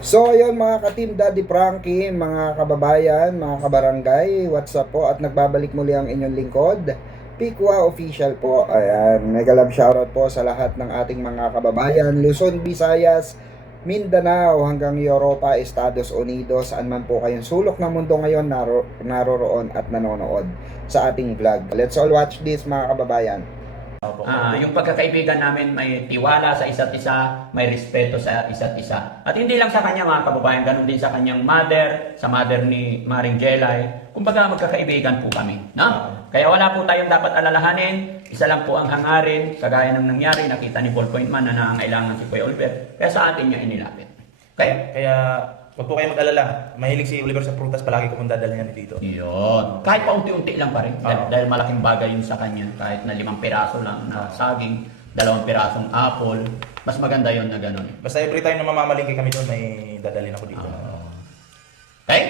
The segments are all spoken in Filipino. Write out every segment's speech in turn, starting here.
So ayun mga ka-Team Daddy Frankie, mga kababayan, mga kabarangay, what's up po at nagbabalik muli ang inyong lingkod, Pikwa Official po. Ayan, mega love shoutout po sa lahat ng ating mga kababayan, Luzon, Visayas, Mindanao hanggang Europa, Estados Unidos, saan man po kayong sulok ng mundo ngayon naroroon at nanonood sa ating vlog. Let's all watch this mga kababayan. Yung pagkakaibigan namin may tiwala sa isa't isa, may respeto sa isa't isa. At hindi lang sa kanya mga kababayan, ganun din sa kanyang mother, sa mother ni Maring Jelay. Kumbaga magkakaibigan po kami. No? Kaya wala po tayong dapat alalahanin. Isa lang po ang hangarin, kagaya ng nangyari, nakita ni Ballpoint Man na nangangailangan si Kuya Oliver. Kaya sa atin niya inilapit. Kaya wag po kayo mag-alala. Mahilig si Oliver sa prutas, palagi ko pong dadalhin yan dito. Yun. Kahit pa unti-unti lang pa rin. Dahil malaking bagay yun sa kanya. Kahit na 5 piraso lang na saging, 2 pirasong apple. Mas maganda yun na gano'n. Basta every time na mamamalingki kami doon, may dadalhin ako dito. Okay?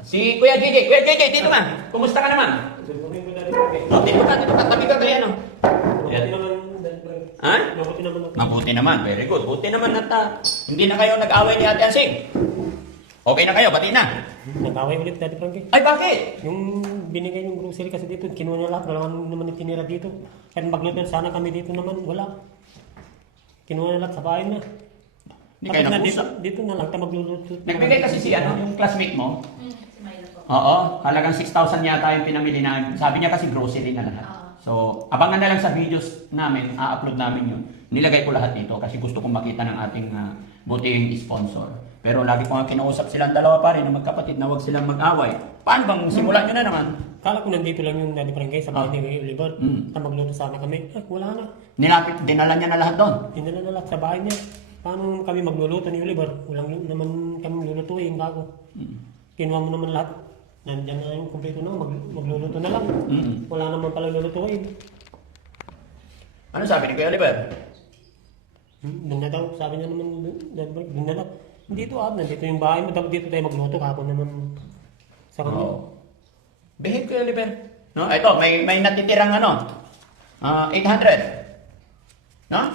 Si Kuya JJ. Kuya JJ, dito ka. Kumusta ka naman? Dito ka. Tabi ka kaya, no? Ha? Mabuti naman. Very good. Buti naman at hindi na kayo nag-away ni Ate Ansing. Okay na kayo, bati na. Nag-away ulit Daddy Frankie. Ay, bakit? Yung binigay yung grocery kasi dito, kinuha niya lahat, wala naman itinira dito. Kahit magluto sana kami dito naman, wala. Kinuha niya lahat sa bahay na. Hindi kayo Tapos na nag-usap. dito na lang tayo magluluto. Nagbigay kasi si yung classmate mo. Oo, halagang 6,000 yata yung pinamili namin. Sabi niya kasi grocery na lahat. So, abangan na lang sa videos namin, a-upload namin yun. Nilagay ko lahat dito kasi gusto kong makita ng ating buting sponsor. Pero lagi ko nga kinausap silang dalawa pa rin na magkapatid na huwag silang mag-away. Paano bang simulan nyo na naman? Kala ko nandito lang yung Daddy Frankie sa bahay ni Oliver. Na magluto sana kami. Ay, wala na. Dinala niya na lahat doon. Dinala na lahat sa bahay niya. Paano kami magluluto ni Oliver? Walang naman kami lulutuin bago. Kinuha mo naman lahat. Nandiyan na yung kumpleto na, magluluto na lang. Wala naman pala lulutuin. Ano sabi ni Kuya Oliver? Doon na daw, sabi niya naman, doon na daw. Dito nandito yung bahay mo, dapat dito tayo magluto kapon naman sa kanya. Behave Kuya Oliver. No, ito, may natitirang 800. No?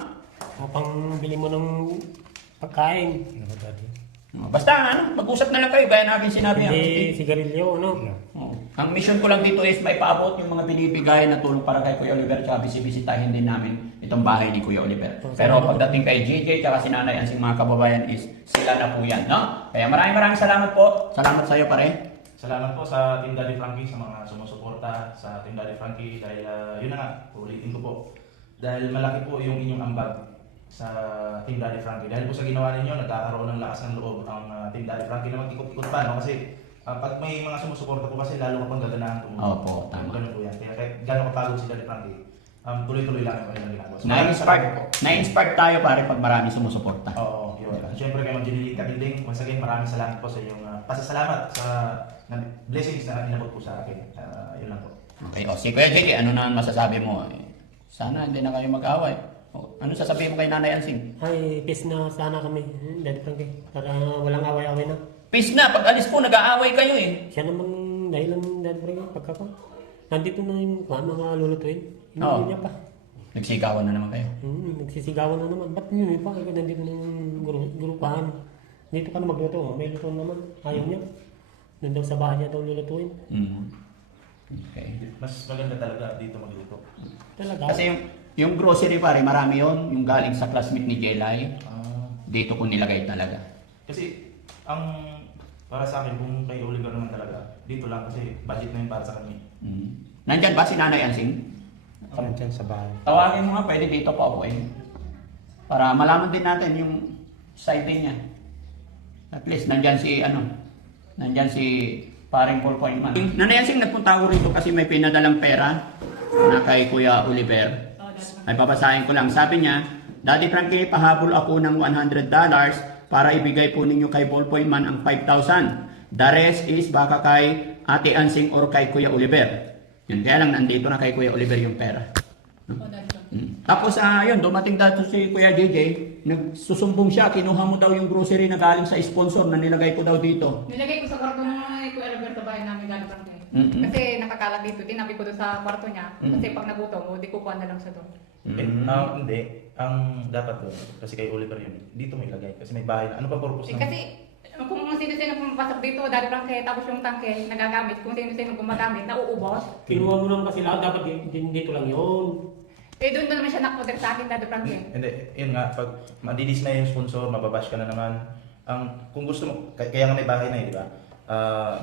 Pang bili mo ng pagkain. Basta mag-usap na lang kayo gaya namin sinabi niya. Hindi sigarilyo, ano? Ang mission ko lang dito is may paabot yung mga binibigay na tulong para kay Kuya Oliver tsaka bisibisitahin din namin itong bahay ni Kuya Oliver. Pero pagdating kay JJ tsaka si Nanay Ansing mga kababayan is sila na po yan, no? Kaya maraming salamat po. Salamat sa iyo pare. Salamat po sa Team Daddy Frankie, sa mga sumusuporta sa Team Daddy Frankie. Dahil yun na nga, ulitin ko po. Dahil malaki po yung inyong ambag sa Team Daddy Frankie. Dahil po sa ginawa ninyo, nagkakaroon ng lakas ng loob ang Team Daddy Frankie na mag-ikot-ikot pa, no? Kasi pag may mga sumusuporta po kasi lalo ka pang gaganahan tumulong. Opo, tama. Ganun po yan. Kaya gano'n kapagod si Daddy Frankie, tuloy-tuloy lang yung kanilang ginagawa. So, Na-inspired tayo pare pag marami sumusuporta. Oo, yun. Siyempre kayo mag-dinilig Katinding. Once again, maraming salamat po sa iyong pasasalamat sa blessings na inabot po sa akin. Yun lang po. Okay, si Kuya JJ, ano na masasabi mo? Sana hindi na kayo mag-away. Ano sasabihin mo kay Nanay Ansing? Ay, peace na sana kami, Daddy Frankie. Para walang away-away na. Peace na, pag alis po nag-aaway kayo eh. Siya naman dahilan Daddy Frankie, pagkaka. Nandito na yung mga lulutuin. Oo. Hindi niya pa. Nagsikawan na naman kayo. Nagsisigawan na naman. Ba't yun pa? Nandito na yung grupahan. Dito ka na magluto. May luto naman. Ayaw niya. Doon daw sa bahay niya daw lulutuin. Okay. Mas maganda talaga dito magluto. Talaga. Kasi yung grocery pare, marami yon yung galing sa classmate ni Jelay. Dito ko nilagay talaga. Kasi para sa akin, kung kay Oliver naman talaga, dito lang kasi budget na yun para sa kanya. Nandyan ba si Nanay Ansing? Diyan sa bahay. Tawagin mo nga, pwede dito pa ako para malaman din natin yung side din niya. At least nandyan si paring Ballpoint Man. Nanay Ansing, nagpunta ako rito kasi may pinadalang pera na kay Kuya Oliver. Ay papasahin ko lang. Sabi niya, Daddy Frankie, pahabol ako ng $100 para ibigay po ninyo kay Ballpoint Man ang 5,000. The rest is baka kay Ate Ansing or kay Kuya Oliver. Yun, kaya lang nandito na kay Kuya Oliver yung pera. Tapos yun, dumating dito si Kuya JJ, nagsusumbong siya, kinuha mo daw yung grocery na galing sa sponsor na nilagay ko daw dito. Nilagay ko sa kwarto ng Kuya Alberto bahay namin galing Frankie. Mm-mm. Kasi nakakalat dito, tinabi ko doon sa kwarto niya. Mm. Kasi pag nagutom, di kukuha na lang siya doon. Hindi. Ang dapat doon, kasi kay Oliver yun, dito mo ilagay. Kasi may bahay na. Ano pa purpose Eh, kasi kung sino-sino pumapasok dito, dahil Frankie, tapos yung tangke nagagamit, kung sino-sino gumagamit, nauubos. Kinuha mo naman kasi lahat, dapat dito lang yun. Eh, doon naman siya nakudir sa akin, dahil Frankie. Hindi, yun nga, pag madidis na yung sponsor, mababash ka na naman. Kung gusto mo, kaya nga may bahay na yun, di ba?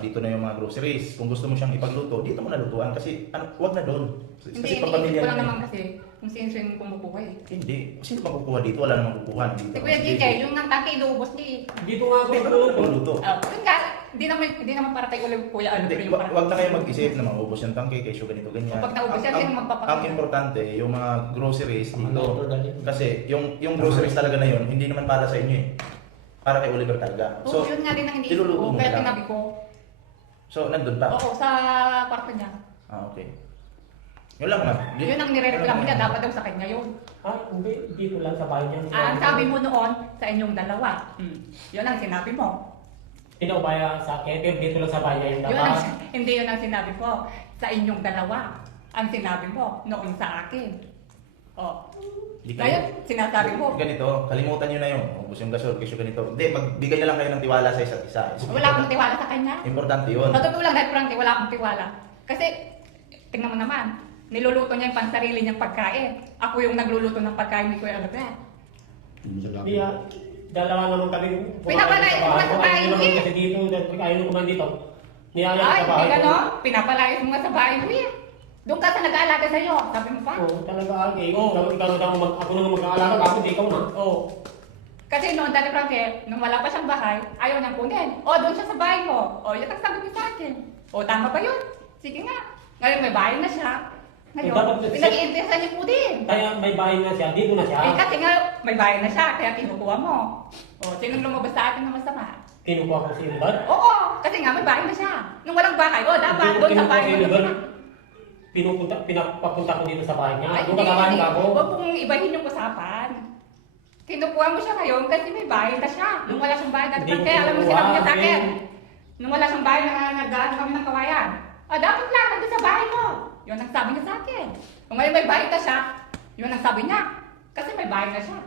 Dito na yung mga groceries. Kung gusto mo siyang ipagluto, dito mo nalutuan. Kasi wag na doon. Hindi, pagpamilya ko lang na naman kasi kung sino-sino yung kumukuha eh. Hindi. Sino makukuha dito? Wala namang kukuha dito. Si Kuya DJ, yung nang tangke, inuubos niya eh. Dito nga ako Dito nagluluto. mo luto. Yun nga, hindi naman para tayo ulit Kuya, ano, pero Hindi, yung parang... wag na kayo mag-isip na maubos yung tangke, kay ganito, ganyan. Pag naubos yan, sino magpapakain? Ang importante, yung mga groceries dito. Mga Kasi yung groceries talaga na yun, hindi naman para sa inyo eh. Para kay Oliver talaga. Oo, yun nga din ang iniisip iluluto ko, mo kaya lang. tinabi ko. So, nandun pa? Oo, sa kwarto niya. Okay. Yun lang na. Yun ang nirereklamo niya, dapat daw sa kanya yun. Hindi, dito lang sa bahay niya. Ang sabi mo noon, sa inyong dalawa. Yun ang sinabi mo. Tinawbaya sa akin, pero dito lang sa bahay niya yung Yun dapat. hindi yun ang sinabi ko. Sa inyong dalawa. Ang sinabi mo, noon sa akin. Oh. Hindi Ngayon, sinasabi mo. Ganito, kalimutan nyo na yun. Ubus yung gasol, kesyo ganito. Hindi, magbigay na lang kayo ng tiwala sa isa't isa. Wala akong tiwala sa kanya. Importante yun. Sa totoo lang, dahil Frankie, wala akong tiwala. Kasi, tingnan mo naman, niluluto niya yung pansarili niyang pagkain. Ako yung nagluluto ng pagkain ni Kuya Albert. Hindi dalawa naman kami. Pinapalayas mo nga sa bahay, Ayaw naman eh. kasi dito, dahil ayaw naman dito. Niyaya Ay, sa bahay. hindi gano'n. Pinapalayas mo nga sa bahay mo eh. Doon ka sa nag-aalaga sa'yo. Sabi mo pa. Oo, talaga. Eh, Oo. ikaw na ako na mag-aalala, ako di ikaw na. Oo. Kasi noon, Daddy Frankie, nung wala pa siyang bahay, ayaw niyang kunin. O, doon siya sa bahay mo. O, yun ang sagot niya sa akin. O, tama ba yun? Sige nga. Ngayon may bahay na siya. Dapat- Ngayon, pinag-iinteresan niyo po din. Kaya may bahay na siya, dito na siya. Eh, kasi nga, may bahay na siya, kaya kinukuha mo. O, sinong lumabas sa akin na masama? Kinukuha ko si Ilbad. Oo, kasi nga may bahay na siya. Nung walang bahay, o, dapat doon sa bahay mo. Pinapapunta ko dito sa bahay niya. Ay, Doon kakabahan ka ako. Huwag pong ibahin yung usapan. Kinukuha mo siya ngayon kasi may bahay na siya. Nung wala siyang bahay, Hindi ko kaya alam mo kinukuha, sinabi niya sa akin. Ben. Nung wala siyang bahay, nag-ano kami ng kawayan. Dapat lang, nandun sa bahay mo. Yun ang sabi niya sa akin. Kung ngayon may bahay na siya, yun ang sabi niya. Kasi may bahay na siya.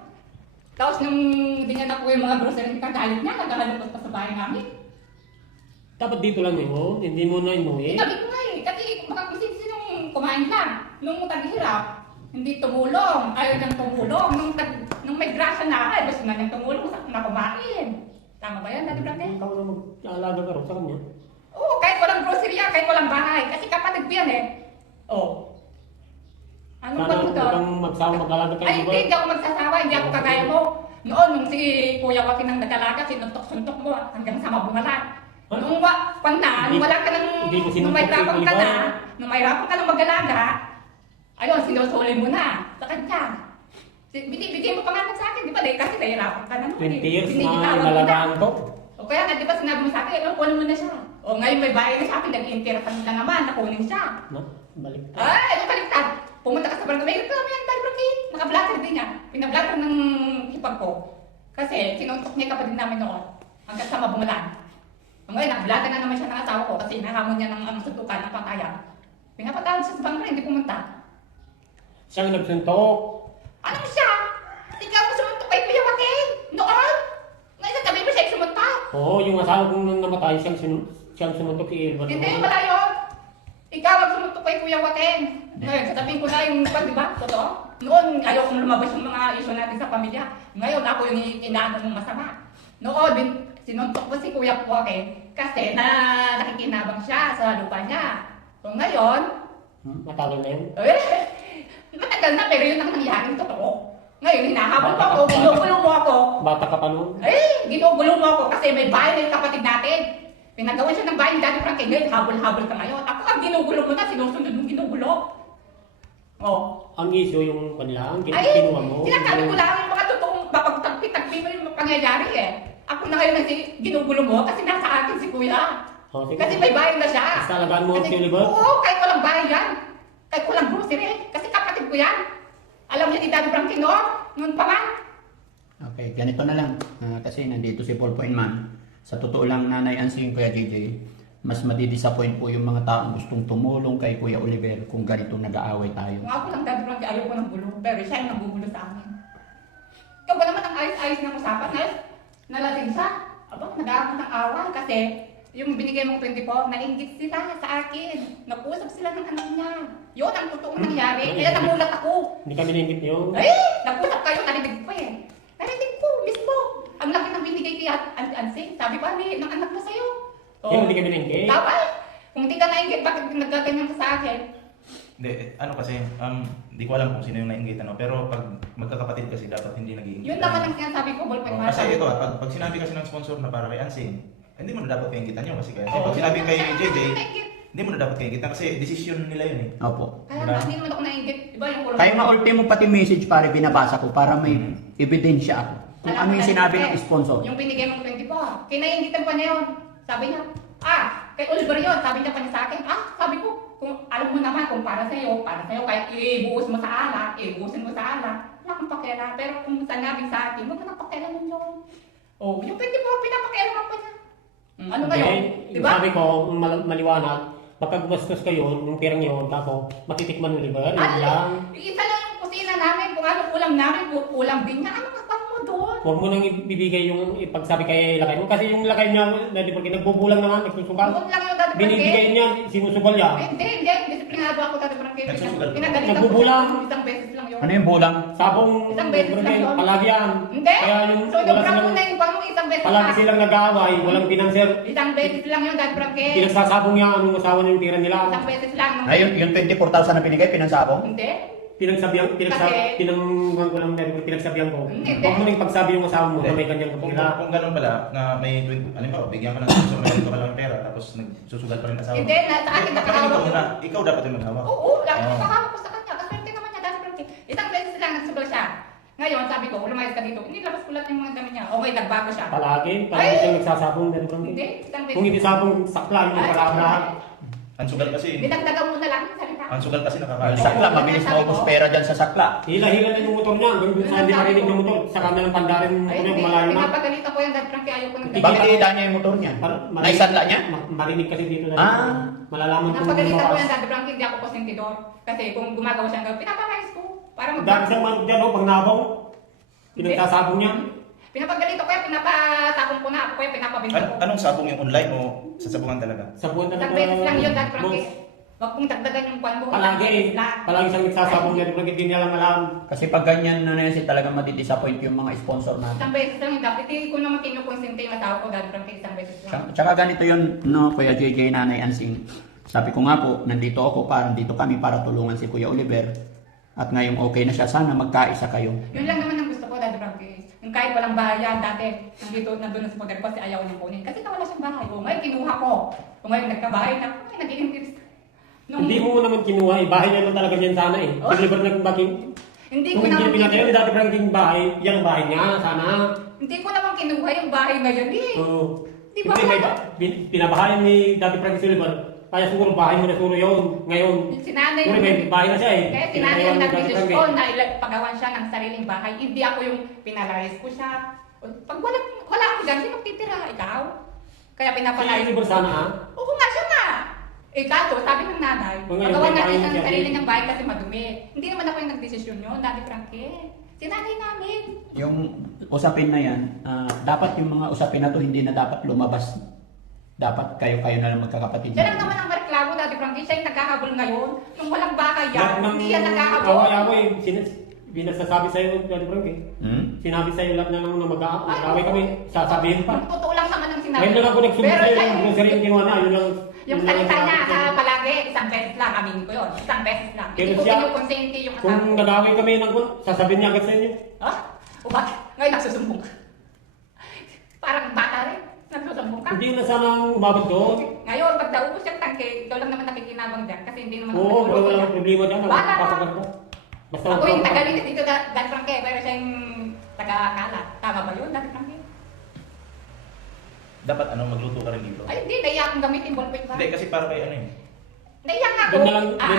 Tapos nung hindi niya nakuha yung mga grocery, kagalit niya, naghahalupot pa sa bahay namin. Dapat dito lang yun. Hindi mo na inuwi. Sabi ko nga eh, kasi makakusin sinong kumain lang. Nung taghirap, hindi tumulong. Ayaw niyang tumulong. Nung may grasya na, ay gusto na niyang tumulong na kumain. Tama ba yan, Daddy Frankie? Ikaw na mag-aalaga ka rin sa kanya. Oo, kahit walang grocery yan, kahit walang bahay. Kasi kapatid ko yan eh. Oo. Anong Sana ba huwag ito? kang magsama mag-aalaga kayo. Ay, hindi ako magsasawa, hindi ako kagaya mo. Noon, nung si Kuya Joaquin ang nag-alaga, sinuntok-suntok mo hanggang sa mabungalan. Nung nung wala ka nang, Hindi ko nung may sinuntok rapang yung ka iba. na, nung may rapang ka ng mag-alaga, ayun, sinusuli mo na sa kanya. Binibigay mo pa nga sa akin, di ba? Kasi nahirapan ka naman. 20 years na Binibitawan mo na. inalagaan to. O kaya nga, di ba sinabi mo sa akin, kunin mo na siya. O ngayon may bahay na sa akin, nag-interest na naman, nakunin siya. Na, balik ka. Ay, ano baliktad? Pumunta ka sa barangay, may reklamo yan, Daddy Frankie. Naka-blatter din niya. Pinablatter ng hipag ko. Kasi sinuntok niya kapatid namin noon. Hanggang sa mabungalan. Ngayon, nag-blatter na naman siya ng asawa ko kasi nahamon niya ng suntukan ng patayan. Pinapatawag siya sa barangay, hindi pumunta. Siyang nagsuntok. Ano siya? Ikaw mo sumuntok kay Kuya Joaquin. Noon? Ngayon, sabi mo siya yung sumuntok. Oo, yung asawa kong namatay, siyang sumuntok kay Ilbad. Hindi, wala yun. Ikaw ang sumuntok kay Kuya Joaquin. Ngayon, sasabihin ko na yung di ba? Totoo? Noon, ayaw kong lumabas yung mga issue natin sa pamilya. Ngayon, ako yung inaano mong masama. Noon, sinuntok ko si Kuya Joaquin kasi nakikinabang siya sa lupa niya. So ngayon, Matagal na yun. matagal na pero yun ang nangyaring totoo. Ngayon, hinahabol mo ako, ginugulo mo ako. Bata ka pa noon. Ginugulo mo ako kasi may bahay na yung kapatid natin. Pinagawa siya ng bahay ni Daddy Frankie. Ngayon, habol-habol ka ngayon. Ako ang ginugulo mo na, sinusunod mong ginugulo. Oh. Ang issue yung kanilang, Ay, kinuha mo. sinasabi ko lang yung mga totoong mapagtagpi-tagpi mo yung pangyayari eh. Ako na ngayon na ginugulo mo kasi nasa akin si Kuya. Oh, sige. Kasi may bahay na siya. Basta alagaan mo Kasi- si Oliver? Oo, kahit walang bahay yan. Kahit walang grocery. Kasi kapatid ko yan. Alam niya ni Daddy Frankie noon pa man. Okay, ganito na lang. Kasi nandito si Paul Poinman. Sa totoo lang, Nanay Ansing, Kuya JJ, mas madidisappoint po yung mga taong gustong tumulong kay Kuya Oliver kung ganito nag-aaway tayo. Kung ako lang Daddy Frankie, ayaw ko ng gulo. Pero siya yung nagbubulo sa amin. Ikaw ba naman ang ayos-ayos ng usapan? Ngayon, nalasing siya. Aba, nag-aabot ng away kasi yung binigay mong 24, nainggit sila sa akin. Nag-usap sila ng anak niya. Yun ang totoong nangyari. Kaya namulat ako. Hindi kami naingit yun. Eh, nag-usap kayo, narinig ko eh. Narinig ko, mismo. Ang laki ng binigay kay Ansing. Sabi ba ni ng anak mo sa'yo? Yung hindi kami naingit. Tama eh. Kung hindi ka nainggit, bakit nagkaganyan ka sa akin? Hindi, ano kasi, hindi ko alam kung sino yung nainggit, ano, pero pag magkakapatid kasi dapat hindi nag-iingit. Yun naman ang sinasabi ko, ballpen Kasi ito, pag sinabi kasi ng sponsor na para kay Ansing, hindi mo na dapat kaingitan yun kasi kaya. Pag sinabi kay JJ, hindi mo na dapat kaingitan kasi decision nila yun eh. Opo. Kaya nga, hindi naman ako nainggit. Iba yung kulong. Kaya nga ultimo pati message pare binabasa ko para may ebidensya ako. Kung ano yung sinabi ng sponsor. Yung binigay mong 24, kinaingitan pa niya yun. Sabi niya, kay Oliver yun. Sabi niya pa niya sa akin, sabi ko, kung alam mo naman kung para sa'yo, kahit ibuhos mo sa alak, ibuhusin mo sa alak, wala kang pakialam. Pero kung sinabi sa akin, huwag ka nang pakialam yun. Oh, yung 24, pinapakialam pa niya. Ano ngayon? Diba? Sabi ko, maliwanag, baka gumastos kayo ng pirang yun, tapos matitikman mo liba. Yun lang. Isa lang yung kusina namin, kung ano ulam namin, ulam din niya. Ano kasama mo doon? Huwag mo nang ibibigay yung ipagsabi kay lakay mo. Kasi yung lakay niya, dahil pag nagbubulang naman, nagsusugal. Huwag lang yung Daddy Binibigay Frankie. niya, sinusugal niya. Hindi. Disiplinado ako Daddy Frankie. Nagsusugal. Pinagalitan ko Nagbubulang. siya. Isang beses lang yun. Ano yung bulang? Sabong, Isang beses lang yun. palagi yan. Hindi. Kaya yung, So, wala yung silang, mo na yung pang isang beses palagi lang. silang nag-aaway, walang pinanser. Isang beses lang yun, Daddy Frankie. Pinagsasabong niya, anong asawa niya yung tira nila. Isang beses lang. Ayun, yung 24,000 na binigay, pinansabong? Hindi. Pinagsabihan Kasi- pinagsabihan ko. Hindi. Huwag mo nang pagsabi yung asawa mo na may kanyang Kung, kapila. kung ganun pala, na may 20, alam mo, bigyan ka ng sponsor, may ka lang pera, tapos nagsusugal pa rin asawa. Hindi, sa akin Kapatid nakahawak ka yun. muna, ikaw dapat yung maghawak. Oo, lagi Oo. nakahawak ko sa kanya. Kasi hindi naman niya, Daddy Frankie. Isang beses lang nagsugal siya. Ngayon, sabi ko, lumayas ka dito. Hindi, labas ko lahat yung mga dami niya. Okay, nagbago siya. Palagi Ay! siya nagsasabong. Hindi, isang beses. Kung hindi sabong, sakla yung Ay, palabra. Ang sugal kasi, Dinagdagan mo na lang yung salita. ang sugal kasi nakakaalis. Sakla, mabilis maubos pera dyan sa sakla. Hila-hila na yung motor niya. Hanggang doon sa hindi marinig ng motor. Sa kanya ng pandarin yung Ay, motor hindi. niya, malayo na. Pinapagalitan ko yung Daddy Frankie. Ayaw ko nang Bakit ihila niya yung motor niya? Naisadla niya? Marinig kasi dito na. Ah. Malalaman kung Pinapagalitan ko yung lumakas. Daddy Frankie. Hindi ako konsentidor. Kasi kung gumagawa siya ng pinapakayos ko. Para Dahil siyang man dyan, pag nabong, pinagsasabong niya. Pinapagalito ko yan, pinapatapon ko na. Ako yung pinapabinto ko. Anong sabong yung online o sa sabungan talaga? Sa buwan Isang talaga. beses lang yun, Daddy boss. Frankie. Huwag kong dagdagan yung kwan mo. Palagi, palagi siyang nagsasabong niya. Pag hindi niya lang alam. Kasi pag ganyan na yan, talagang madidisappoint yung mga sponsor natin. Isang beses lang yung dapat. Hindi ko naman kinukonsente yung asawa ko, Daddy Frankie. Isang beses lang. Tsaka ganito yun, no, Kuya JJ, Nanay Ansing. Sabi ko nga po, nandito ako, nandito kami para tulungan si Kuya Oliver. At ngayong okay na siya, sana magkaisa kayo. Yun lang naman ang gusto ko, Daddy Frankie. Yung kahit walang bahayan, dati, nandun na sa poder ko, kasi ayaw niyang kunin. Kasi wala siyang bahay. O ngayon, kinuha ko. Kung ngayon nagkabahay na, naging tips. Hindi mo naman kinuha eh. Bahay niya lang talaga yan sana eh. Oh. Deliver na baking. Hindi Kung ko hindi naman pinatayo ni Dati Frankie bahay, yan ang bahay niya, sana. Hindi ko naman kinuha yung bahay na yan eh. Oo. Di ba? Hindi, may pinabahayan ni Dati Frankie Sullivan. Kaya siguro bahay mo na siguro yun. Ngayon, Sinanay siguro may bahay na siya eh. Kaya sinanay Pinatayo yung ni Dati nag-decision Frankie. na pagawan siya ng sariling bahay. Hindi ako yung pinalayas ko siya. Pag wala ako dyan, sino magtitira? Ikaw? Kaya Kaya pinapalayas Sullivan sana ha. Oo nga siya nga. Eh kaso, sabi ng nanay, Kung ngayon, pagawan may natin bahay siya ng siya, sarili eh. niyang bahay kasi madumi. Hindi naman ako yung nagdesisyon yun, Daddy Frankie. Sinanay namin. Yung usapin na yan, dapat yung mga usapin na to hindi na dapat lumabas. Dapat kayo-kayo na lang magkakapatid. Siya lang naman ang reklamo, Daddy Frankie. Siya yung nagkahabol ngayon. Nung walang baka yan, hindi yan Away nagkahabol. ako eh. Binasasabi sa'yo, Dati Frankie. Sinabi sa'yo lahat na nang mag-away kami. Sasabihin pa. Totoo lang naman ang sinabi. Ngayon lang ako nagsumbong Pero sa'yo siya yung grocery yung ginawa niya. Yun lang. yung salita niya palagi, isang beses lang, amin ko yun. Isang beses lang. Hindi Kaya ko siya- kinukonsente yung Kung asawa ko. nag-away kami ng sasabihin niya agad sa inyo. Ha? O bakit? Ngayon nagsusumbong ka. Parang bata rin. Nagsusumbong ka. Hindi na sana umabot doon. Ngayon, pag naubos yung tangke, ikaw lang naman nakikinabang dyan kasi hindi naman Oo, ako wala lang problema dyan. Bata ka. Papagal ko. Basta Ako yung tagalinis dito, Dan Frankie, pero siya yung taga-kalat. Tama ba yun, Dan Frankie? Dapat magluto ka rin dito. Ay, hindi, naiya akong gamitin ballpen ba? Hindi, kasi para kay Naiya nga ako. Doon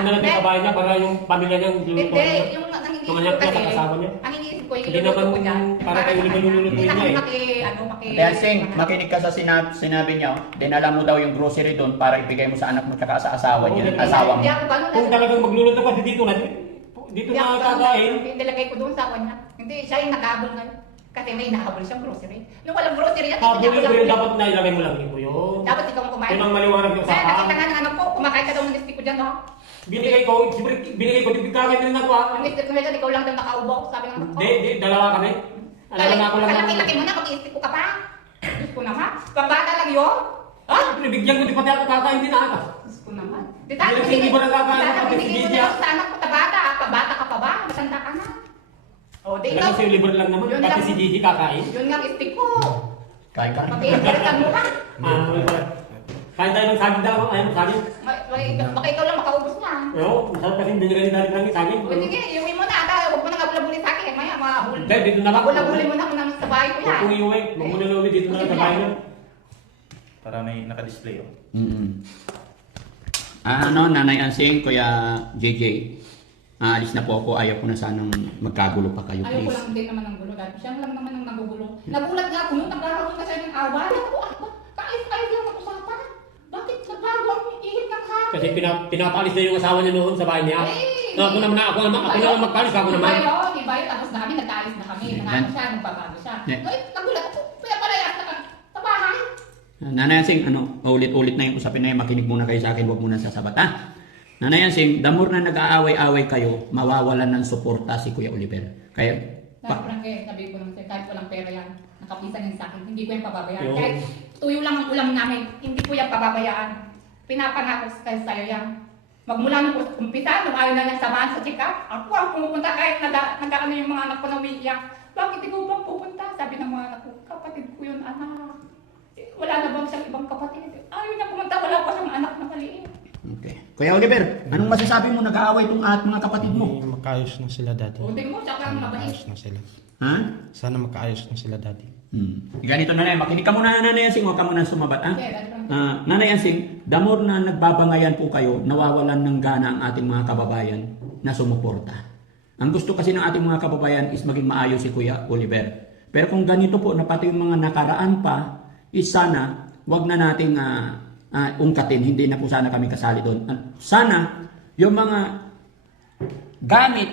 na lang sa bahay niya para yung pamilya niya yung Hindi, yung nangingi Tumanyak ko niya kasi, sa asawa niya. ang iniisip ko, yung Hindi iluluto naman ko dyan. para kayo niluluto Hindi niya na eh. Kaya Sing, makinig ka sa sinabi niya, dinala mo daw yung grocery doon para ibigay mo sa anak mo tsaka sa asawa niya, asawa mo. Hindi ako gano'n. Kung talagang magluluto ka dito na, dito na kakain. Nilagay ko doon sa kanya. Hindi, siya yung nakahabol ngayon. Kasi may nahabol siyang grocery. Nung walang grocery, at Habol yun, dapat na ilagay mo lang dito yun. Dapat ikaw ang kumain. Yun ang maliwanag yung Kaya nakita saka. nga ng anak ko, kumakain ka daw ng stick ko dyan, no? Binigay ko, siyempre binigay ko, di kagad din ako. Ang stick ko dyan, ikaw lang daw nakaubo, sabi ng anak ko. Di, dalawa kami. Alam na ako lang. Kalaki-laki mo na, pag-stick ko ka pa. Diyos ko naman. Pambata lang yun. Ha? Pinibigyan ko, di pati ako kakain din ata. Diyos ko naman. Hindi ba nagkakain ako pati si Binigay ko Gigi? na lang sa anak ko, tabata. Pabata ka pa ba? Masanda ka na. O, di ikaw. Kasi libre lang naman, Yun pati lang. si Gigi kakain. Yun nga ang stick ko. Kain ka rin. Mag-i-interest mo ka. Kain tayo ng saging daw, ayaw ng saging. Baka ikaw lang makaubos niya. Oo, masarap kasi binigay ni Daddy Frankie saging. O sige, iuwi mo na. Huwag mo na kabula-buli sa akin. Maya, mahuli. Hindi, dito na lang. Kabula-buli mo na ako ng sa bahay ko Huwag yan. kong iuwi, huwag mo na luwi dito na lang sa bahay mo. Para may naka-display oh. Nanay Ansing, Kuya JJ, aalis na po ako. Ayaw ko na sanang magkagulo pa kayo, Ayaw ko please. lang din naman ng gulo. Dahil siya lang naman ang nagugulo. Nagulat nga ako nung nagkaroon na siya ng awa. Kaayos-ayos lang ang usapan. Bakit nagbago ang ihip ng hangin? Kasi pinapaalis na yung asawa niya noon sa bahay niya. Ako naman magpaalis, ako naman. Diba yun? Tapos na kami, nagkaayos na kami. Nangano siya, nagbabago siya. Yeah. Nagulat ako. Kaya palayas na sa bahay. Nanay Ansing, ulit-ulit na yung usapin na yun. Makinig muna kayo sa akin, huwag muna sasabat, ha? Nanay Ansing, the more na nag-aaway-aaway kayo, mawawalan ng suporta si Kuya Oliver. Kaya, Dahil parang sabi ko lang sa'yo, kahit walang pera yan, nakapisan yan sa akin, hindi ko yan pababayaan. Yo. Kahit tuyo lang ang ulam namin, hindi ko yan pababayaan. Pinapangako sa'yo yan. Magmula nung umpisa, nung ayaw na niya samahan sa check-up, ako ang pumupunta kahit nagkaano yung mga anak ko na umiiyak. Bakit ikaw bang pupunta? Sabi ng mga anak ko, kapatid ko yun, anak. Wala na bang siyang ibang kapatid? Ayaw niya pumunta, wala pa siyang anak na maliit. okay. Kuya Oliver, anong masasabi mo nag-aaway itong at mga kapatid mo? Makaayos na sila, Daddy. O, tingin mo, siya lang mabait. Makaayos na sila. Ha? Sana makaayos na sila, Daddy. Ganito nanay, makinig ka muna Nanay Ansing, huwag ka muna sumabat, ha? Okay, Daddy Frankie. Nanay Ansing, the more na nagbabangayan po kayo, nawawalan ng gana ang ating mga kababayan na sumuporta. Ang gusto kasi ng ating mga kababayan is maging maayos si Kuya Oliver. Pero kung ganito po, na pati yung mga nakaraan pa, is sana, wag na nating ungkatin, hindi na po sana kami kasali doon. Sana, yung mga gamit,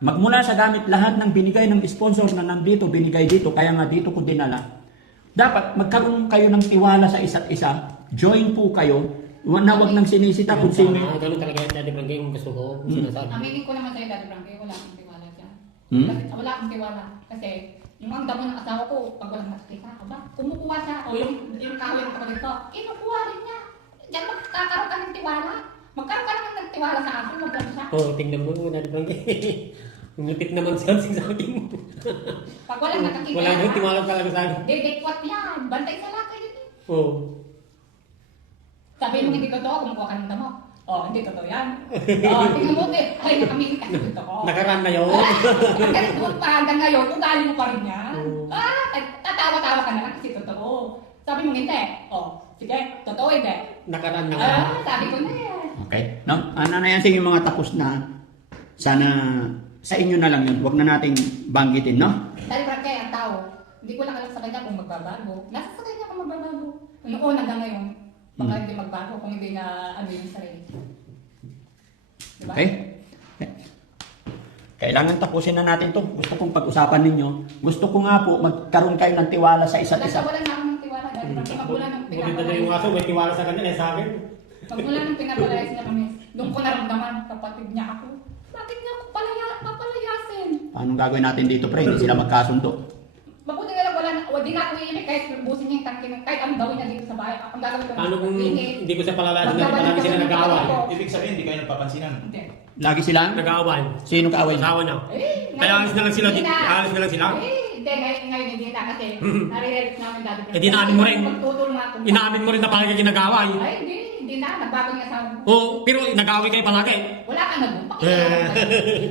magmula sa gamit, lahat ng binigay ng sponsor na nandito, binigay dito, kaya nga dito ko dinala. Dapat magkaroon kayo ng tiwala sa isa't isa, join po kayo, na wag nang sinisita kung sino. Ganun talaga yung Daddy Frankie yung gusto ko. Sinasabi. Aminin ko naman sa'yo, Daddy Frankie, wala akong tiwala dyan. Hmm? Kasi wala akong tiwala. Kasi yung mga damo ng asawa ko, pag walang nakikita ka ba, kumukuha siya. O yung kahoy ng kapatid ko, kinukuha rin niya. Diyan magkakaroon ka ng tiwala. Magkaroon ka naman ng tiwala sa akin, wag lang siya. Oo, tingnan mo, Daddy Frankie. Ang lupit naman si Hansing sa akin. Pag walang nakakita Wala nang tiwala talaga sa akin. Dedekwat yan. Bantay sa lakay yun eh. Oo. Sabi mo hindi totoo, kumukuha ka ng damo. Oh, hindi totoo yan. Oh, tingnan mo eh. Ay, nakamili kasi totoo. Nakaraan na yun. Kasi doon pa hanggang ngayon, ugali mo pa rin yan. Tatawa-tawa ka na lang kasi totoo. Sabi mo hindi. Oh, sige, totoo hindi. Nakaraan na nga. Sabi ko na eh. Okay? No? Nanay Ansing, yung mga tapos na, sana sa inyo na lang yun. Huwag na nating banggitin, no? Dahil Frankie, ang tao, hindi ko lang alam sa kanya kung magbabago. Nasa sa kanya kung magbabago. Noon hanggang ngayon, baka hindi magbago kung hindi na ano yung sarili. Diba? Okay? Kailangan tapusin na natin to. Gusto kong pag-usapan ninyo. Gusto ko nga po magkaroon kayo ng tiwala sa isa't isa. Wala na akong ng tiwala dahil Frankie, magmula nung Bulit na yung aso, may tiwala sa kanya, eh sa akin. Magmula nung pinapalayas niya kami, doon ko naramdaman kapatid niya ako. Bakit niya ako papalayasin? Anong gagawin natin dito, pre? Hindi sila magkasundo. Mabuti nga lang wala na ako iinig kahit busin niya yung tangke ng kahit anong gawin niya dito sa bahay. Ang gagawin ko Paano kung iinit. hindi ko siya palalasin na palagi sila nag-aaway? Ibig sabihin, hindi kayo nagpapansinan. Hindi. Lagi silang? Nag-aaway. Sino kaaway niya? Asawa niya. Ngayon, Kaya alis na lang sila, hindi na. alis na lang sila. Hindi, ngayon hindi na kasi nare-realize namin dati. Eh, di namin mo rin. Magtutulong ako. Inaamin mo rin na palagi kayo nag-aaway. Ay, hindi na. Nagbago niya sa akin. Oo, pero nag-aaway kayo palagi. Wala ka na doon. Pakialam.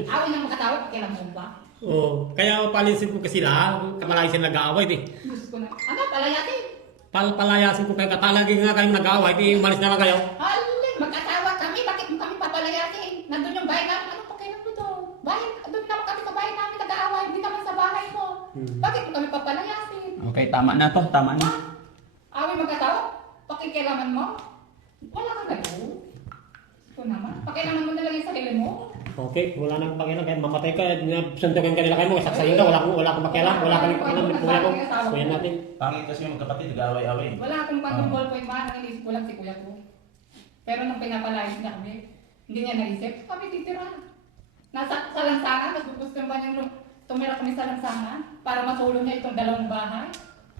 Awin ng makatawa, pakialam mo ba? Oo, kaya palisin ko kasi sila, kapalagi sila nag-aaway. Gusto ko na. Ano, palayasin. Palayasin ko kayo, palagi nga kayong nag-aaway, di umalis na lang kayo. Mag-asawa kami, bakit mo kami papalayasin? Nandun yung bahay namin, ano pa kayo doon? Bahay, doon na tama na to, tama na. Away mag-asawa? Pakikialaman mo? Wala kang gano'n. Ito naman. Pakialaman mo na lang yung sarili mo. Okay, wala nang pakialam. Kahit mamatay ka, suntukin ka nila kayo mo, saksayin ka, wala kang pakialam, wala kang pakialam. Kuya ko, kuya natin. Pangit kasi yung magkapatid, nag-aaway-away. Wala akong pang-ball point man. Ang inisip ko lang si kuya ko. Pero nung pinapalayas niya kami, hindi niya naisip, kami titira. Nasa sa lansangan, mas gusto ba niyang tumira kami sa lansangan para masulong niya itong dalawang bahay.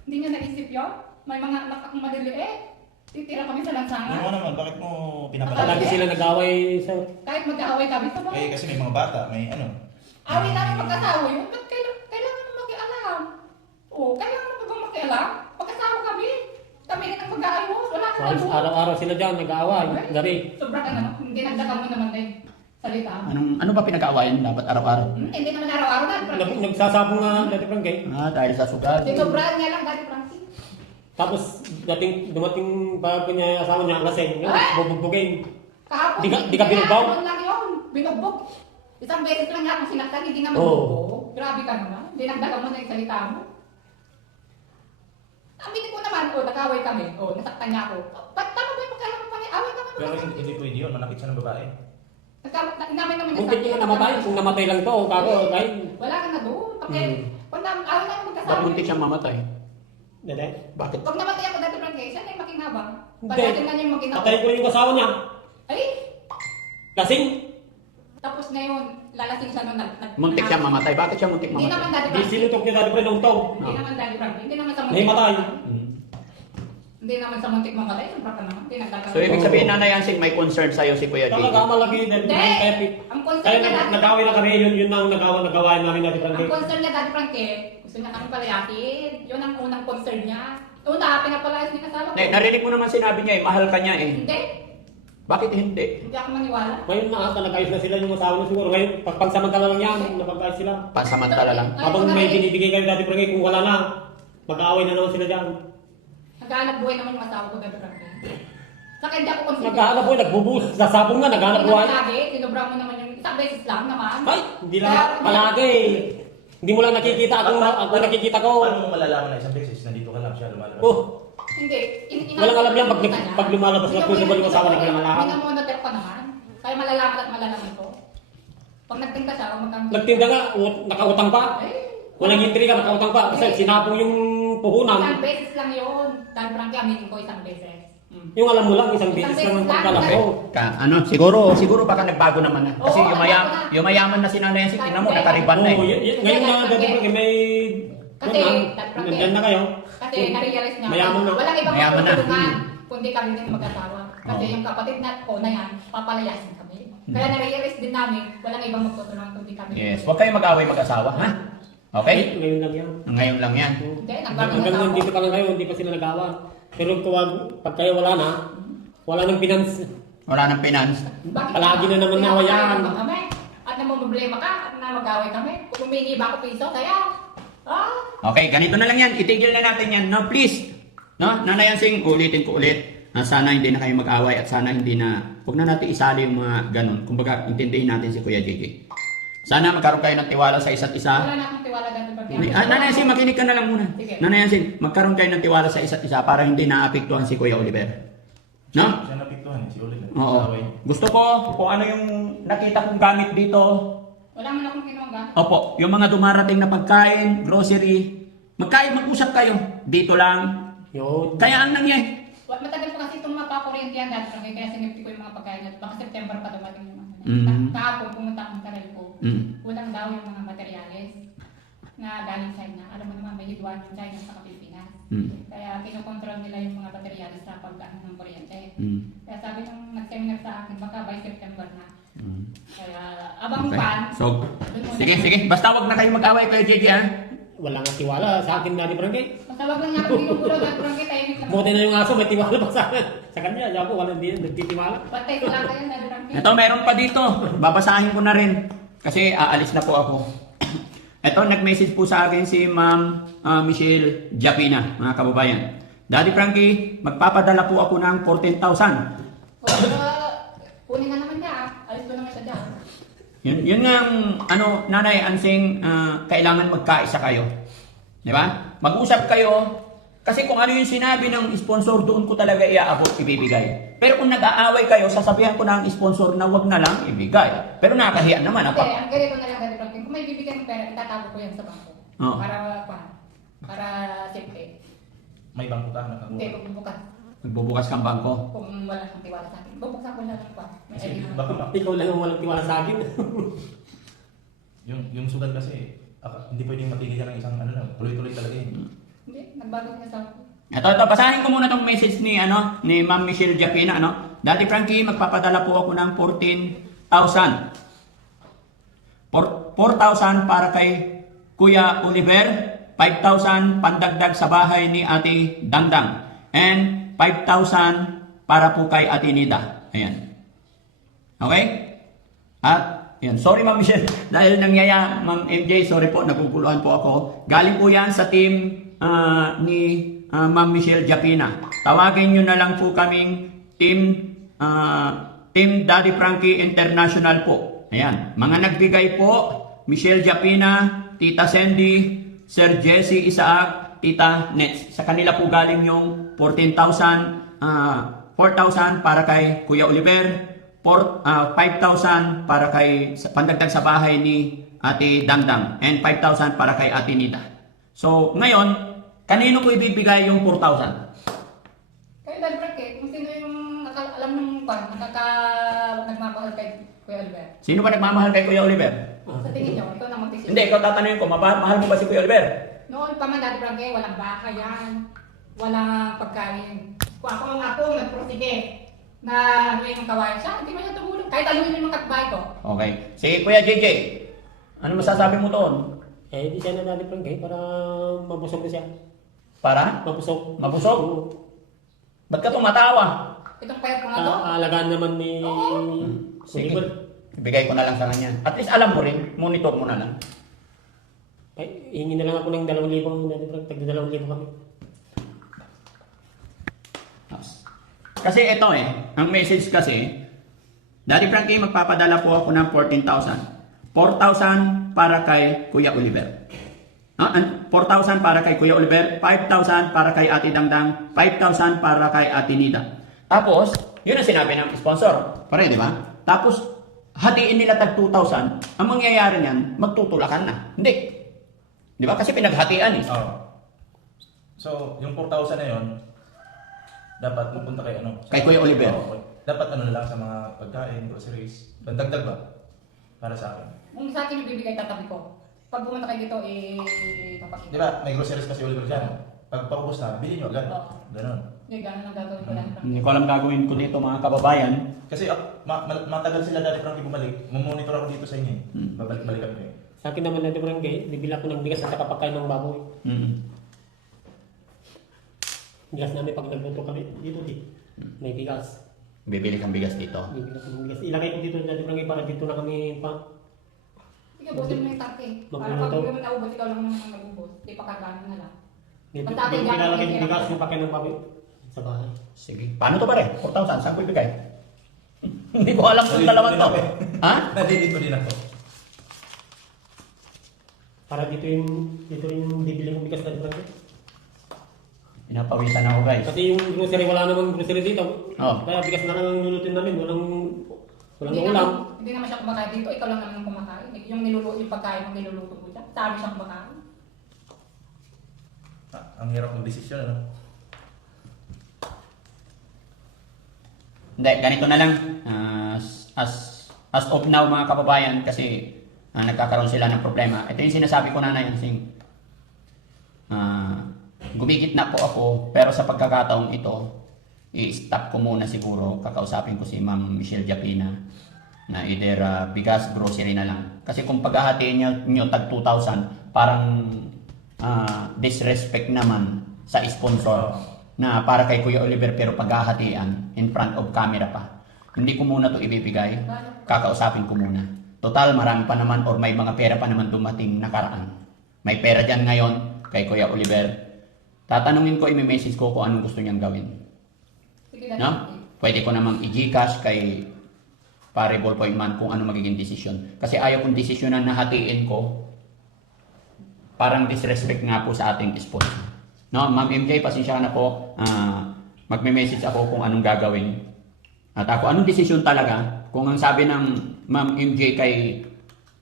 Hindi niya naisip yun. May mga anak akong maliliit. Titira kami sa lansangan. Ano naman, bakit mo Lagi pinapalagi? sila nag-away sa... Kahit mag-aaway kami sa Eh, bahay. kasi may mga bata, may ano. Away namin magkasawa yun. Ba't kailangan mo makialam? Oo, kailangan mo ba makialam? Pagkasawa kami. Kami rin ang mag-aayos. Wala ka na Araw-araw sila dyan, nag-aaway, gabi. Sobra ka naman. Hindi nagdagan mo naman din. Salita. Ano ba pinag-aawayan dapat araw-araw? Hindi naman araw-araw na. Nagsasabong nga dati Frank eh. Dahil sa sugal. Sinobrahan niya lang dati Frankie. Tapos dumating bago niya asawa niya, lasing, bubugbugin. Kahapon. Di ka binugbog? Kahapon lang yun. Binugbog. Isang beses lang niya akong sinaktan, hindi naman Oo. binugbog. Grabe ka naman. Dinagdagan mo na yung salita mo. Aminin ko naman, nag-away kami. Nasaktan niya ako. Ba't tama ba yung pagkala mo pa niya? Away naman Pero naman. hindi pwede yun, manakit siya ng babae. Inamin naman niya Muntik niya namatay, kung namatay lang to, kako, kahit... Wala ka na doon. Pag away namin Ba't magkasama. muntik siyang mamatay? Dede. Bakit? Pag namatay ako dati Frankie, siya na yung makinabang. Pag Hindi. natin na niya yung makinabang. Patay ko yung asawa niya. Ay! Lasing. Tapos ngayon, lalasing siya nung Muntik siyang mamatay. Bakit siya muntik Hindi naman mamatay? dati Di Frankie. sinutok niya dati pre nung tong. Hindi naman dati Frankie. Hindi naman sa Nahimatay. Hindi naman sa muntik mamatay. Sobra ka naman. Hindi nagkakaroon. So ibig sabihin Nanay Yansing may concern sa'yo si Kuya Talaga JJ. malaki dahil Hindi! kaya Ang concern kaya niya dati. nag-away na kami, yun ang nagawain namin dati Frank. Ang concern niya dati Frankie, gusto niya kami palayasin. Yun ang unang concern niya. Una, pinapalayas niya kasama ko. Narinig mo naman sinabi niya mahal ka niya eh. Hindi. Bakit hindi? Hindi ako maniwala. Ngayon na nag-ayos na sila yung asawa niya siguro. Ngayon, pagpangsamantala lang yan, napag-ayos sila. Pansamantala lang. Habang may binibigay kayo dati Frank, kung wala na, mag-aaway na naman sila dyan. Naghahanap buhay naman yung asawa ko dati Frankie. Saka hindi ako concerned. Naghahanap buhay, nagbubuhos, sasabong nga, naghahanap Hindi buhay. naman lagi. Tinubra mo naman yung isang beses lang naman. Ay, hindi lang palagi. Hindi mo lang nakikita, ako nakikita ko. Paano mo malalaman na isang beses, nandito ka lang siya, lumalabas? Oh, Hindi. Walang alam yan, pag lumalabas na po sa balik asawa, hindi ko lang alam. Minamonitor pa naman. Kaya malalaman at malalaman ko. Pag nagtinda siya, magkang... nagtinda nga, nakautang pa. Walang entry ka, nakautang pa. Kasi sinabong yung puhunan. Isang beses lang yun. Dahil Frankie, aminin ko isang beses. Yung alam mo lang, isang beses lang ang pagkalaki. Siguro baka nagbago naman na. Kasi Oo, yumayaman na si Nanay Yansing. Tingnan mo, nakariban na Oo, eh. ngayon na, dati Frank, may... Kasi, Nandyan na kayo. Kasi na-realize niya, Mayaman na. walang ibang Mayaman na. matutulungan kundi kami din mag-asawa. Kasi Oo. yung kapatid na ko na yan, papalayasin kami. Kaya na-realize din namin, walang ibang magtutulungan kundi kami. Yes, huwag kayo mag-away mag-asawa, ha? Okay? Ngayon lang yan. Ngayon lang yan. Hindi, Hanggang nandito pa lang kayo, hindi pa sila nagawa. Pero pag kayo wala na, wala nang finance. Wala nang finance. Palagi na naman nawayan. Kami. At namumblema ka, at na mag-away kami. Kung humingi ba ako piso, kaya... Okay, ganito na lang yan. Itigil na natin yan. No, please. No, Nanay Yansing, ulitin ko ulit. Sana hindi na kayo mag-away at sana hindi na, huwag na natin isali yung mga ganun. Kumbaga, intindihin natin si Kuya JJ. Sana magkaroon kayo ng tiwala sa isa't isa. Wala na akong tiwala dati pag Nanay Yansing, makinig ka na lang muna. Sige. Nanay Yansing, magkaroon kayo ng tiwala sa isa't isa para hindi naapektuhan si Kuya Oliver. No? Siya napiktuhan, si Ulit. Oo. Gusto ko kung ano yung nakita kong gamit dito. Wala man akong kinuha. Opo, yung mga dumarating na pagkain, grocery. Mag-usap kayo. Dito lang. Yun. Kaya ang nangyay. Matagal pa kasi itong mapakuryente yan dati, kaya sinipti ko yung mga pagkain natin. Baka September pa dumating yung mga kahapon pumunta akong taral ko. Kulang daw yung mga materyales na galing China. Alam mo naman, may hidwan yung China sa Pilipinas. Kaya kinokontrol nila yung mga materyales sa pag-ano ng kuryente. Kaya sabi nung nag-seminar sa akin, baka by September na. Kaya abang pan. So, sige. Basta wag na kayo mag-away kayo, JJ, ha? Wala nga tiwala sa akin na di Frank. Basta wag lang niya ako ginugulo dahil parang kita tahimik lang. Buti na yung aso, may tiwala pa sa akin. Sa kanya, ako wala din, nagtitiwala. Patay ko lang kayo dahil parang Ito, meron pa dito. Babasahin ko na rin. Kasi aalis na po ako. Ito, nag-message po sa akin si Ma'am Michelle Japina, mga kababayan. Daddy Frankie, magpapadala po ako ng 14,000. Kunin na naman niya. Alis ko naman siya dyan. Yun nga ang, Nanay Yansing, kailangan magkaisa kayo. Di ba? Mag-usap kayo, Kasi kung ano yung sinabi ng sponsor, doon ko talaga iaabot, ibibigay. Pero kung nag-aaway kayo, sasabihan ko ng sponsor na wag na lang ibigay. Pero nakakahiya naman. Hindi, ang ganito na lang Daddy Frankie. Kung may bibigyan ng pera, itatago ko yan sa bangko. Oo. Para safety. May bangko ka Hindi, nakakuha. pagbubukas. Magbubukas kang bangko. Kung wala kang tiwala sa akin. Bubuksan ko na lang pa. May Kasi idea. baka Ikaw lang ang walang tiwala sa akin. yung sugal kasi, hindi pwedeng matigil ng isang ano lang, tuloy-tuloy talaga yun. Hindi, nagbago niya sa akin. Ito, basahin ko muna tong message ni Ma'am Michelle Japina, Daddy Frankie, magpapadala po ako ng 14,000. 4,000 para kay Kuya Oliver, 5,000 pandagdag sa bahay ni Ate Dangdang, and 5,000 para po kay Ate Nida. Ayan. Okay? At, yan. Sorry Ma'am Michelle, dahil nangyaya, Ma'am MJ, sorry po, naguguluhan po ako. Galing po yan sa team ni Ma'am Michelle Japina. Tawagin nyo na lang po kaming Team Daddy Frankie International po. Ayan. Mga nagbigay po, Michelle Japina, Tita Sandy, Sir Jesse Isaac, Tita Nets. Sa kanila po galing yung 4,000 para kay Kuya Oliver, 5,000 para kay pandagdag sa bahay ni Ate Dangdang, and 5,000 para kay Ate Nida. So, ngayon, kanino ko ibibigay yung 4,000? Kaya Daddy Frankie, kung sino yung alam ng nagmamahal kay Kuya Oliver. Sino ba nagmamahal kay Kuya Oliver? Sa tingin niyo, ikaw na magtisip. Hindi, ikaw tatanungin ko, mahal mo ba si Kuya Oliver? Noon pa man Daddy Frankie, walang baka yan. Walang pagkain. Kung ako nagprosige na ano yung kawain siya, hindi man siya tumulong. Kahit ano yung mga katbahay ko. Okay. Si Kuya JJ, ano masasabi mo doon? Di siya na Daddy Frankie para mabusog na siya. Para? Mabusog. Mabusog? Oo. Ba't ka tumatawa? Itong payat ko na to. Alagaan naman ni Sige. Oliver. Ibigay ko na lang sa kanya. At least alam mo rin, monitor mo na lang. Ay, hingi na lang ako ng 2,000 Daddy Frankie. Tagda 2,000 kami. Kasi ito ang message kasi, Daddy Frankie, magpapadala po ako ng 14,000. 4,000 para kay Kuya Oliver. 4,000 para kay Kuya Oliver, 5,000 para kay Ate Dangdang, 5,000 para kay Ate Nida. Tapos, yun ang sinabi ng sponsor. Pare, di ba? Tapos, hatiin nila tag 2,000. Ang mangyayari niyan, magtutulakan na. Hindi. Di ba? Kasi pinaghatian eh. Oo. So, yung 4,000 na yun, dapat pupunta kay ano? Kay Kuya Oliver. Oo, dapat ano na lang sa mga pagkain, groceries. Bandagdag ba? Para sa akin. Kung sa akin yung bibigay, tatabi ko. Pag pumunta kayo dito, papakita. Di ba, may groceries kasi Oliver dyan. Pag paubos na, bilhin nyo agad. Oo. Ganon. Hindi, gano'n ang gagawin ko Daddy Frankie. Hindi ko alam gagawin ko dito mga kababayan. Kasi matagal sila Daddy Frankie bumalik. Mumonitor ako dito sa inyo. Babalik-balikan ko eh. Sa akin naman Daddy Frankie, bibila ko ng bigas at saka pagkain ng baboy. Bigas namin pag nagluto kami dito may bigas. Bibili kang bigas dito. Bibila ko ng bigas. Ilagay ko dito Daddy Frankie para dito na kami pa. Sige, busin mo yung tangke. Para Magluluto. pag naman naubos, ikaw lang naman ang nag-ubos. Hindi pa kagano na lang. Dito Ang dati nilalagay gamit yung nila. bigas yung pagkain ng baboy sa bahay. Sige. Paano to pare? 4,000. Saan ko ibigay? Hindi ko alam kung dalawang to. Ha? Nandito din ako. Para dito rin yung bibili ng bigas Daddy Frankie. Pinapawisan ako guys. Kasi yung grocery, wala namang grocery dito. Oo. Kaya bigas na lang ang lulutin namin. Walang Hindi ulam. naman, hindi naman siya kumakain dito. Ikaw lang naman ang kumakain. Yung pagkain mo niluluto mo siya. Sabi siya kumakain. Ang hirap ng desisyon, ano? Hindi, ganito na lang. As of now mga kababayan, kasi nagkakaroon sila ng problema. Ito yung sinasabi ko na Yansing. Gumigit na po ako, pero sa pagkakataong ito, i-stop ko muna siguro. Kakausapin ko si Ma'am Michelle Japina na either bigas, grocery na lang. Kasi kung paghahatiin nyo tag 2,000, parang disrespect naman sa sponsor na para kay Kuya Oliver pero paghahatian in front of camera pa. Hindi ko muna to ibibigay. Kakausapin ko muna. Total, marami pa naman or may mga pera pa naman dumating nakaraan. May pera dyan ngayon kay Kuya Oliver. Tatanungin ko, i-message ko kung anong gusto niyang gawin. Sige, Daddy No? Frankie. Pwede ko namang i-Gcash kay pare Ballpoint Man kung ano magiging desisyon. Kasi ayaw kong desisyonan na hatiin ko. Parang disrespect nga po sa ating sponsor. No, Ma'am MJ, pasensya na po. Magme-message ako kung anong gagawin. At ako, anong desisyon talaga? Kung ang sabi ng Ma'am MJ kay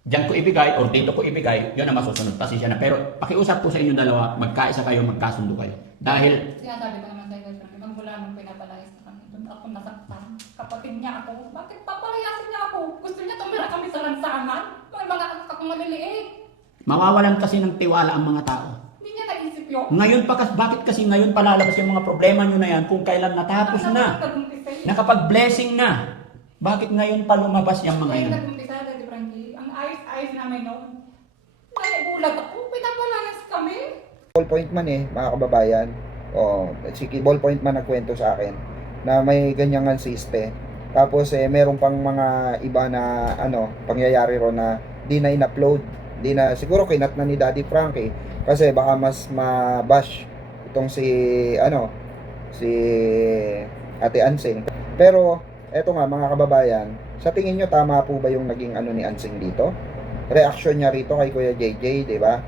diyan ko ibigay or dito ko ibigay, yun ang masusunod. Pasensya na. Pero pakiusap po sa inyong dalawa, magkaisa kayo, magkasundo kayo. Dahil Sinasabi ko naman sa iyo, ibang mula nung pinapalayas na kami, doon ako nasaktan. Kapatid niya ako, bakit papalayasin niya ako? Gusto niya tumira kami sa lansangan? May mga anak akong maliliit. mawawalan kasi ng tiwala ang mga tao. Hindi niya naisip yun. Ngayon pa, bakit kasi ngayon palalabas yung mga problema nyo na yan kung kailan natapos na? Nakapag-blessing na. Bakit ngayon pa lumabas yung mga Kaya yan? nag-umpisa, Daddy Frankie, ang ayos-ayos namin noon. Nagulat ako, pinapalayas kami. Ballpoint man mga kababayan. Si Ballpoint man nagkwento sa akin na may ganyang siste. Tapos meron pang mga iba na pangyayari ro na di na in-upload. Di na, siguro kinat na ni Daddy Frankie kasi baka mas mabash itong si Ate Ansing. Pero eto nga mga kababayan, sa tingin nyo tama po ba yung naging ni Ansing dito? Reaction niya rito kay Kuya JJ, di ba?